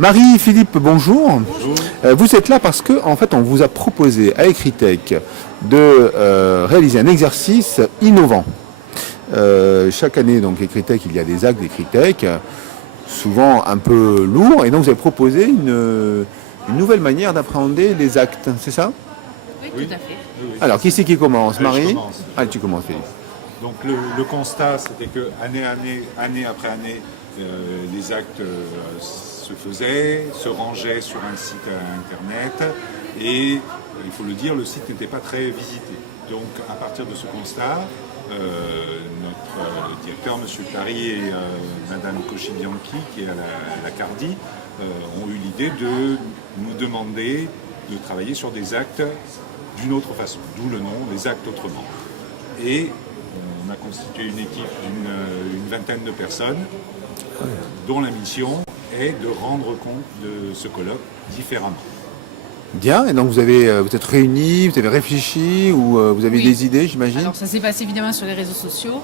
Marie-Philippe, bonjour. Bonjour. Vous êtes là parce que, en fait, on vous a proposé à Ecritech de réaliser un exercice innovant. Chaque année, donc, Ecritech, il y a des actes d'Ecritech, souvent un peu lourds, et donc vous avez proposé une nouvelle manière d'appréhender les actes, c'est ça? Oui, tout à fait. Oui. Alors, qui c'est qui commence? Marie? Je commence. Allez, tu commences, Philippe. Donc le constat, c'était que année après année, les actes se faisaient, se rangeaient sur un site internet et, il faut le dire, le site n'était pas très visité. Donc à partir de ce constat, notre directeur, M. Clary et Mme Cosci-Bianchi, qui est à la Cardi, ont eu l'idée de nous demander de travailler sur des actes d'une autre façon, d'où le nom, les actes autrement. Et on a constitué une équipe d'une vingtaine de personnes dont la mission est de rendre compte de ce colloque différemment. Bien, et donc vous êtes réunis, vous avez réfléchi, ou vous avez des idées, j'imagine? Alors ça s'est passé évidemment sur les réseaux sociaux.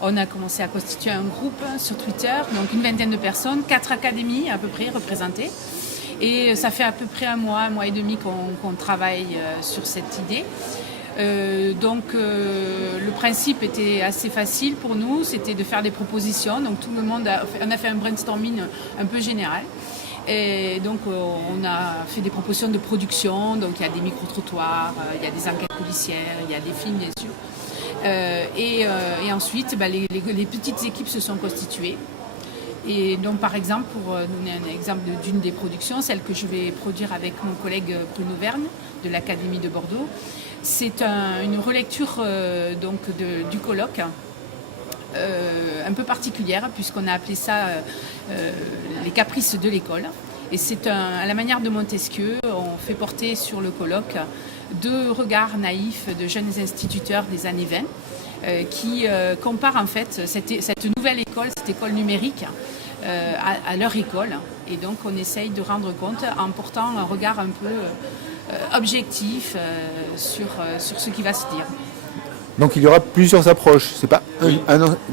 On a commencé à constituer un groupe sur Twitter, donc une vingtaine de personnes, 4 académies à peu près représentées. Et ça fait à peu près un mois et demi qu'on travaille sur cette idée. Le principe était assez facile pour nous, c'était de faire des propositions. Donc tout le monde on a fait un brainstorming un peu général. Et donc on a fait des propositions de production. Donc il y a des micro-trottoirs, il y a des enquêtes policières, il y a des films bien sûr. Et ensuite, les petites équipes se sont constituées. Et donc, par exemple, pour donner un exemple d'une des productions, celle que je vais produire avec mon collègue Bruno Verne de l'Académie de Bordeaux, c'est une relecture du colloque un peu particulière, puisqu'on a appelé ça les caprices de l'école. Et c'est à la manière de Montesquieu, on fait porter sur le colloque 2 regards naïfs de jeunes instituteurs des années 20 qui comparent en fait cette nouvelle école, cette école numérique à leur école. Et donc on essaye de rendre compte en portant un regard un peu objectif sur ce qui va se dire. Donc il y aura plusieurs approches, c'est pas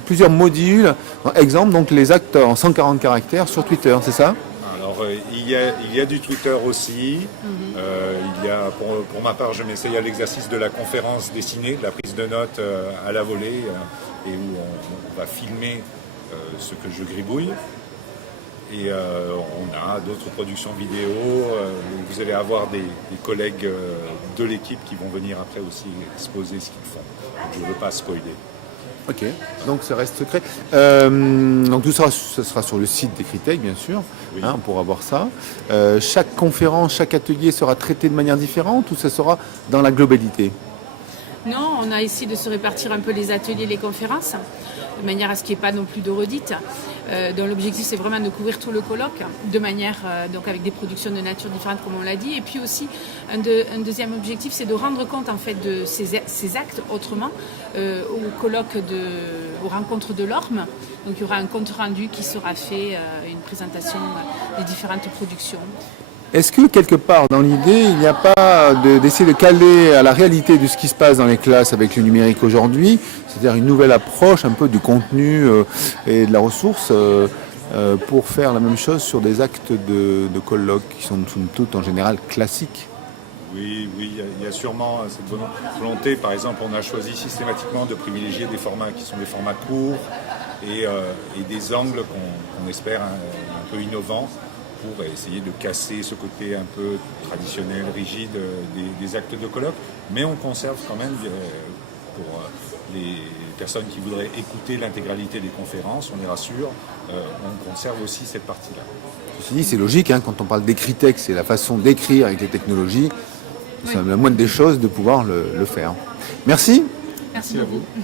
plusieurs modules. Exemple, donc les actes en 140 caractères sur Twitter, c'est ça? Alors il y a du Twitter aussi. Il y a, pour ma part, je m'essaye à l'exercice de la conférence dessinée, de la prise de notes à la volée, et où on va filmer ce que je gribouille. Et on a d'autres productions vidéo. Vous allez avoir des collègues de l'équipe qui vont venir après aussi exposer ce qu'ils font. Donc, je ne veux pas spoiler. Ok, donc ça reste secret. Donc tout ça sera sur le site d'Ecritech, bien sûr, Oui. On pourra voir ça. Chaque conférence, chaque atelier sera traité de manière différente, ou ça sera dans la globalité? Non, on a essayé de se répartir un peu les ateliers, les conférences, de manière à ce qu'il n'y ait pas non plus de redites. Donc l'objectif, c'est vraiment de couvrir tout le colloque, de manière, donc avec des productions de nature différente, comme on l'a dit. Et puis aussi, un deuxième objectif, c'est de rendre compte en fait de ces actes autrement au colloque, aux rencontres de l'Orme. Donc il y aura un compte rendu qui sera fait, une présentation des différentes productions. Est-ce que quelque part dans l'idée, il n'y a pas d'essayer de caler à la réalité de ce qui se passe dans les classes avec le numérique aujourd'hui, c'est-à-dire une nouvelle approche un peu du contenu et de la ressource pour faire la même chose sur des actes de colloque qui sont toutes en général classiques? Oui, il y a sûrement cette volonté. Par exemple, on a choisi systématiquement de privilégier des formats qui sont des formats courts et des angles qu'on espère un peu innovants, pour essayer de casser ce côté un peu traditionnel, rigide des actes de colloque. Mais on conserve quand même, pour les personnes qui voudraient écouter l'intégralité des conférences, on les rassure, on conserve aussi cette partie-là. Ceci dit, c'est logique, quand on parle d'Ecritech, c'est la façon d'écrire avec les technologies. C'est la moindre des choses de pouvoir le faire. Merci. Merci à beaucoup. vous.